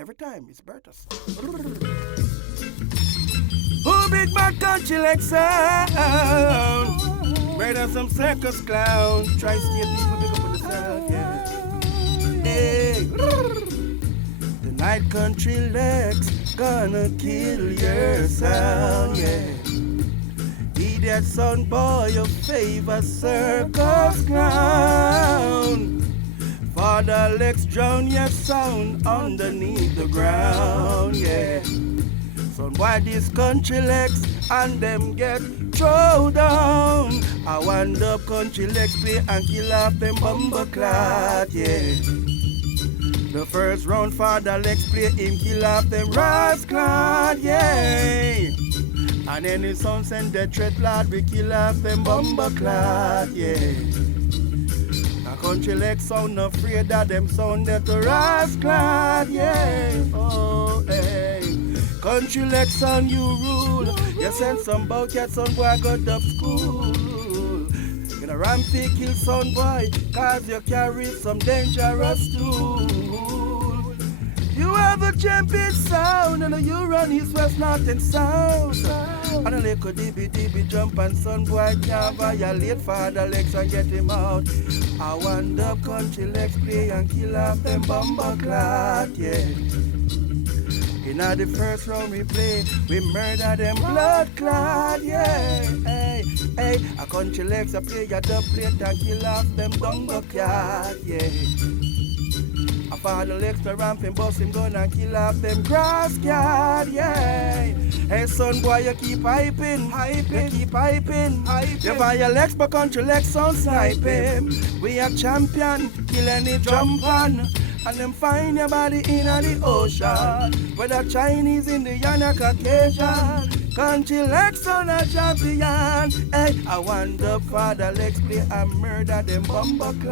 Every time, it's Bertus. Who big bad country like sound? Murder some circus clown. Tri-state people big up on the south, yeah. Hey. The night country Lex gonna kill your sound, yeah. Be that son boy your favorite circus clown. Father Lex drown your sound underneath the ground, yeah. Son boy this country Lex and them get throw down. I wind up country Lex play and kill off them Bumboclaat, yeah. The first round Father Lex play him kill off them Rasclad, yeah. And then his son send the threat lad we kill off them Bumboclaat, yeah. Country Lex sound afraid that them sound that the Rasclad, yeah. Oh, hey. Country Lex on you rule. You send some bowcat son boy got up school. In a rampy kill son boy, cause you carry some dangerous tool. You have a champion sound and you run east, west, north and south. And a little dibby jump and son boy can't violate Father Lex and get him out. I wind up country Lex play and kill off them Bumboclaat, yeah. In the first round we play, we murder them blood clot, yeah. Hey, hey, a country Lex a play a Dubplate and kill off them Bumboclaat, yeah. A Father Lex the ramp and bust him gun and kill off them grass cat, yeah. Hey son boy you keep hyping, you keep hyping. You violate Lex but country Lex sound sniping. We a champion, kill any jump on. And them find your body in the ocean. Whether Chinese, Indian or Caucasian, country Lex on a champion. Hey, I want the Father Lex play and murder them Bumboclaat.